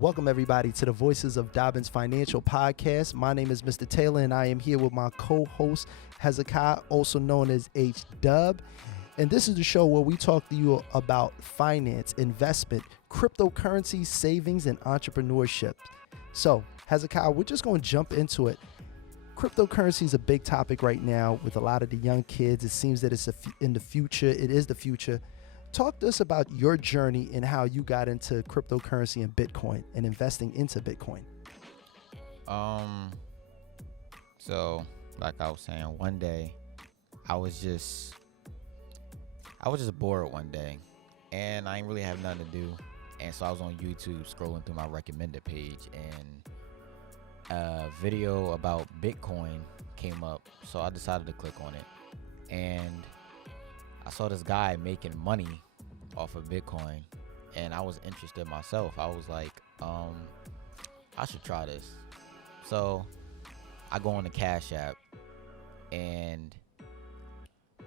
Welcome, everybody, to the Voices of Dobbins Financial Podcast. My name is Mr. Taylor, and I am here with my co-host, Hezekiah, also known as H-Dub. And this is the show where we talk to you about finance, investment, cryptocurrency, savings, and entrepreneurship. So, Hezekiah, we're just going to jump into it. Cryptocurrency is a big topic right now with a lot of the young kids. It seems that it's in the future. It is the future. Talk to us about your journey and how you got into cryptocurrency and Bitcoin and investing into Bitcoin. So like I was saying, one day I was just bored one day and I didn't really have nothing to do. And so I was on YouTube scrolling through my recommended page and a video about Bitcoin came up. So I decided to click on it. And I saw this guy making money off of Bitcoin and I was interested myself. I was like, I should try this. So I go on the Cash App and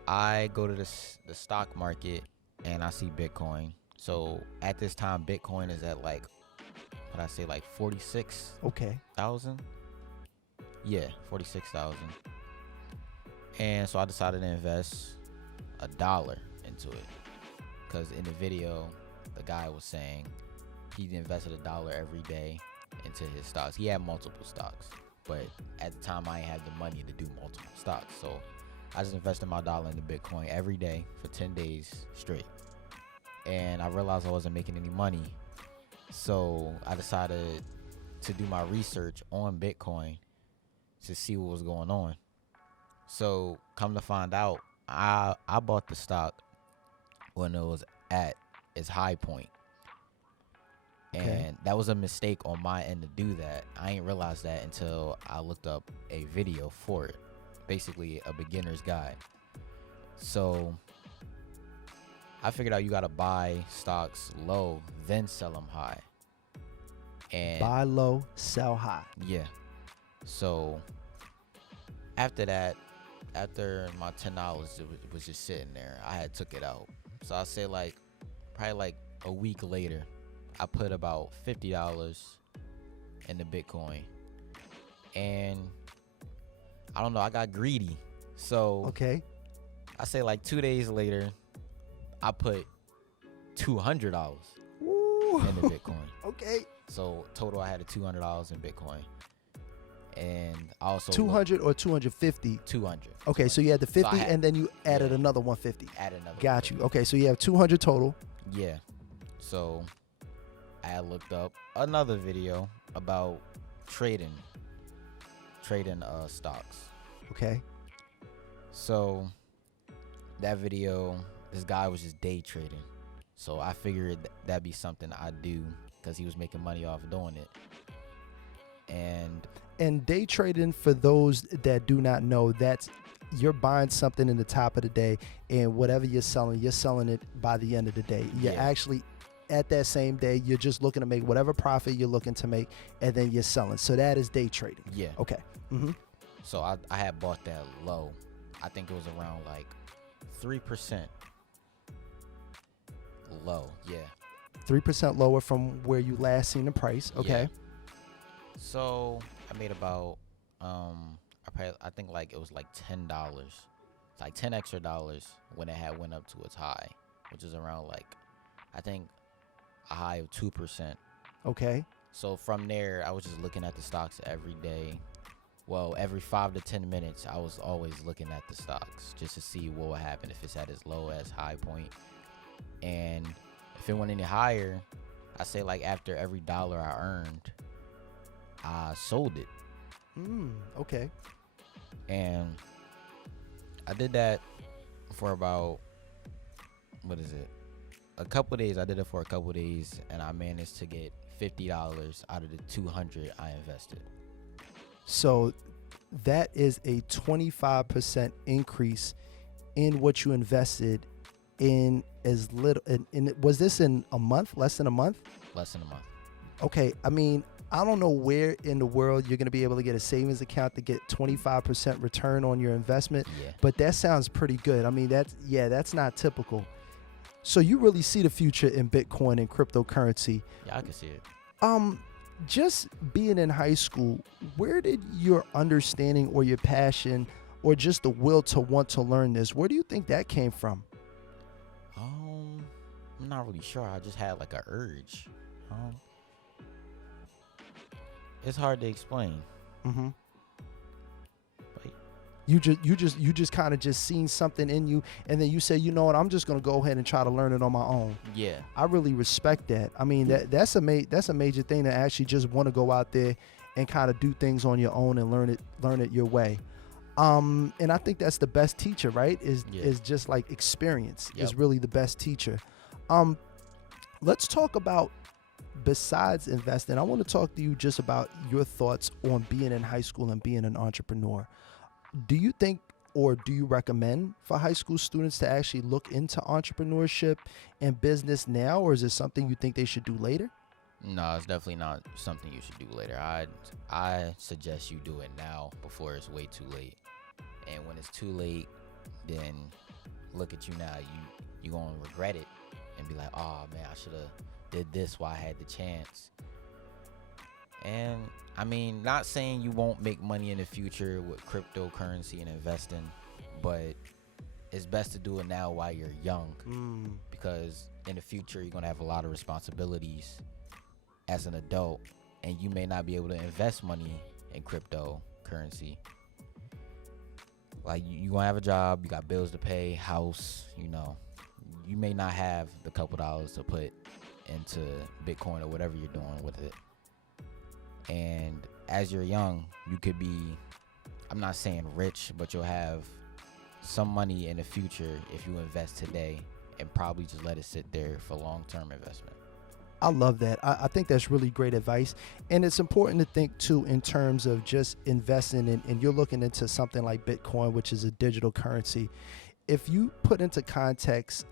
I go to the stock market and I see Bitcoin. So at this time, Bitcoin is at like 46,000. Yeah, 46,000. And so I decided to invest $1 into it, because in the video the guy was saying he invested $1 every day into his stocks. He had multiple stocks, but at the time I didn't have the money to do multiple stocks, so I just invested my $1 into Bitcoin every day for 10 days straight. And I realized I wasn't making any money, so I decided to do my research on Bitcoin to see what was going on. So come to find out, I bought the stock when it was at its high point. And Okay. that was a mistake on my end to do that. I didn't realize that until I looked up a video for it. Basically a beginner's guide. So I figured out you gotta buy stocks low, then sell them high. And Buy low, sell high. yeah. So after that, after my $10 was just sitting there, I had took it out. So I say probably like a week later, I put about $50 into Bitcoin. And I don't know, I got greedy. So Okay. I say like 2 days later, I put $200 Woo. into Bitcoin. Okay. So total I had $200 in Bitcoin. And I also 200 or 250? 200. Okay, so you had the 50 had- and then you added yeah. another 150. Add another. Got you. Okay, so you have 200 total. Yeah. So I had looked up another video about trading stocks. Okay. So that video, this guy was just day trading. So I figured that'd be something I'd do because he was making money off doing it. And day trading, for those that do not know, that's you're buying something in the top of the day, and whatever you're selling it by the end of the day. You're Yeah. actually at that same day, you're just looking to make whatever profit you're looking to make, and then you're selling. So that is day trading. Yeah. Okay. Mm-hmm. So I had bought that low. I think it was around like 3% low. Yeah. 3% lower from where you last seen the price. Okay. Yeah. So I made about I think like it was like $10, like $10 extra when it had went up to its high, which is around like I think a high of 2%. Okay. So from there, I was just looking at the stocks every day. Well, every 5 to 10 minutes, I was always looking at the stocks just to see what would happen if it's at as low as high point. And if it went any higher, I say like after every dollar I earned, I sold it. Okay. And I did that for about, a couple days. I did it for a couple days, and I managed to get $50 out of the $200 I invested. So that is a 25% increase in what you invested in as little. Was this in a month? Less than a month? Less than a month. Okay. I mean, I don't know where in the world you're going to be able to get a savings account to get 25% return on your investment, Yeah. but that sounds pretty good. I mean, that's not typical. So you really see the future in Bitcoin and cryptocurrency. Yeah, I can see it. Just being in high school, where did your understanding or your passion or just the will to want to learn this, where do you think that came from? I'm not really sure. I just had like a urge. It's hard to explain. Mm-hmm. But You just kind of just seen something in you, and then you say, you know what, I'm just gonna go ahead and try to learn it on my own. yeah, I really respect that. I mean, that's a major thing, to actually just want to go out there and kind of do things on your own and learn it your way. And I think that's the best teacher, right? Is just like experience is really the best teacher. Let's talk about, besides investing, I want to talk to you just about your thoughts on being in high school and being an entrepreneur. Do you think, or do you recommend for high school students to actually look into entrepreneurship and business now, or is it something you think they should do later? no, it's definitely not something you should do later. I suggest you do it now before it's way too late. And when it's too late, then look at you now. You gonna regret it and be like, oh man, I should have did this while I had the chance. And I mean, not saying you won't make money in the future with cryptocurrency and investing, but it's best to do it now while you're young, because in the future you're gonna have a lot of responsibilities as an adult, and you may not be able to invest money in cryptocurrency. Like you gonna have a job, you got bills to pay, house, you may not have the couple dollars to put into Bitcoin or whatever you're doing with it. And as you're young, you could be, I'm not saying rich, but you'll have some money in the future if you invest today and probably just let it sit there for long-term investment. I love that. I think that's really great advice. And it's important to think too in terms of just investing in, and you're looking into something like Bitcoin, which is a digital currency. If you put into context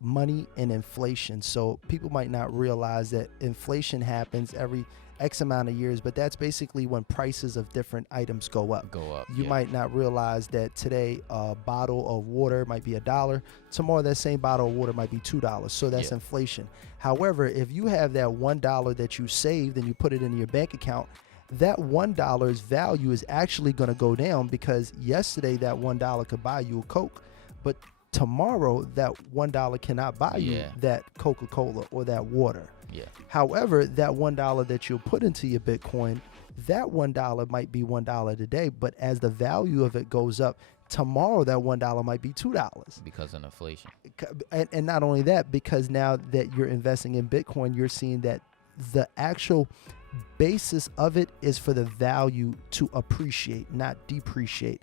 money and inflation, so people might not realize that inflation happens every X amount of years, but that's basically when prices of different items go up. You might not realize that today a bottle of water might be $1. Tomorrow that same bottle of water might be $2. So that's inflation. However, if you have that $1 that you saved and you put it in your bank account, that $1's value is actually going to go down, because yesterday that $1 could buy you a Coke, but tomorrow that $1 cannot buy you that Coca-Cola or that water. However, that $1 that you'll put into your Bitcoin, that $1 might be $1 today, but as the value of it goes up, tomorrow that $1 might be $2 because of inflation. And not only that, because now that you're investing in Bitcoin, you're seeing that the actual basis of it is for the value to appreciate, not depreciate.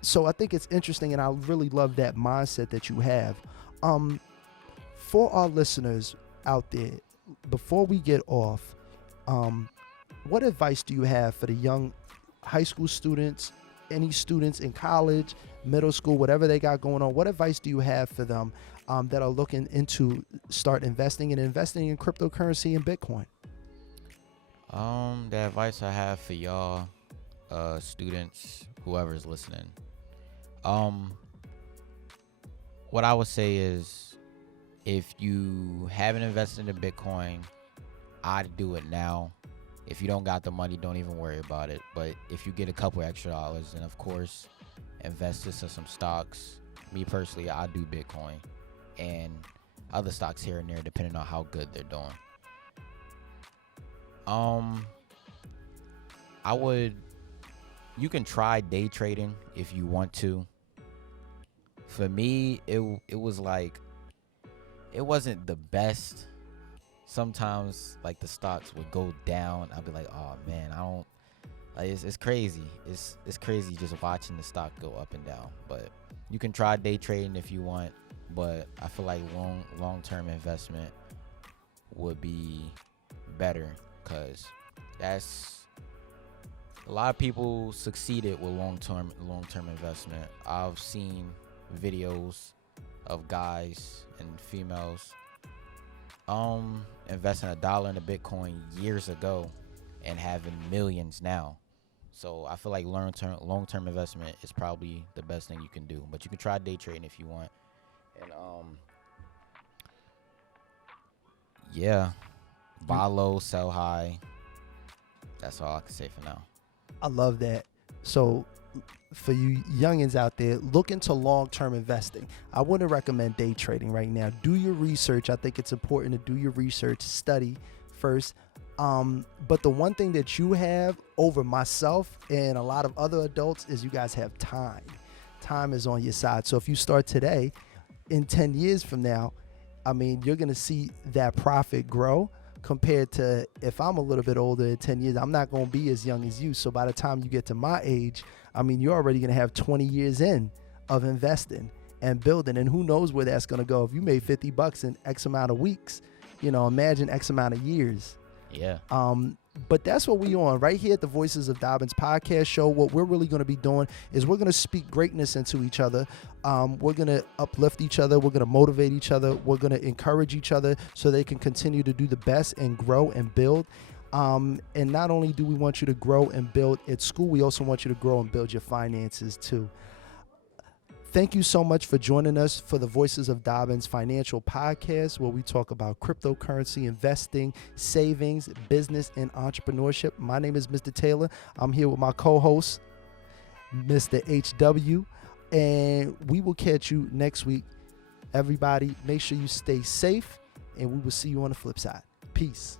So I think it's interesting, and I really love that mindset that you have. For our listeners out there, before we get off, what advice do you have for the young high school students, any students in college, middle school, whatever they got going on? What advice do you have for them that are looking into start investing in cryptocurrency and Bitcoin? The advice I have for y'all, students, whoever's listening, what I would say is, if you haven't invested in Bitcoin, I'd do it now. If you don't got the money, don't even worry about it. But if you get a couple extra dollars, then of course, invest this in some stocks. Me personally, I do Bitcoin and other stocks here and there, depending on how good they're doing. You can try day trading if you want to. For me, it was like, it wasn't the best. Sometimes like the stocks would go down. I'd be like, oh man, I don't like, it's crazy. It's crazy just watching the stock go up and down. But you can try day trading if you want, but I feel like long-term investment would be better, because that's a lot of people succeeded with long-term investment. I've seen videos of guys and females investing $1 in a Bitcoin years ago and having millions now. So I feel like long-term investment is probably the best thing you can do. But you can try day trading if you want. And Buy low, sell high. That's all I can say for now. I love that. So for you youngins out there, look into long-term investing. I wouldn't recommend day trading right now. Do your research. I think it's important to do your research, study first. But the one thing that you have over myself and a lot of other adults is you guys have time. Time is on your side. So if you start today, in 10 years from now, I mean, you're going to see that profit grow compared to if I'm a little bit older in 10 years, I'm not going to be as young as you. So by the time you get to my age, I mean, you're already going to have 20 years in of investing and building. And who knows where that's going to go. If you made $50 in X amount of weeks, imagine X amount of years. Yeah. But that's what we on right here at the Voices of Dobbins podcast show. What we're really going to be doing is we're going to speak greatness into each other. We're going to uplift each other. We're going to motivate each other. We're going to encourage each other so they can continue to do the best and grow and build. And not only do we want you to grow and build at school, we also want you to grow and build your finances too. Thank you so much for joining us for the Voices of Dobbins financial podcast, where we talk about cryptocurrency, investing, savings, business, and entrepreneurship. My name is Mr. Taylor. I'm here with my co-host, Mr. HW, and we will catch you next week. Everybody, make sure you stay safe, and we will see you on the flip side. Peace.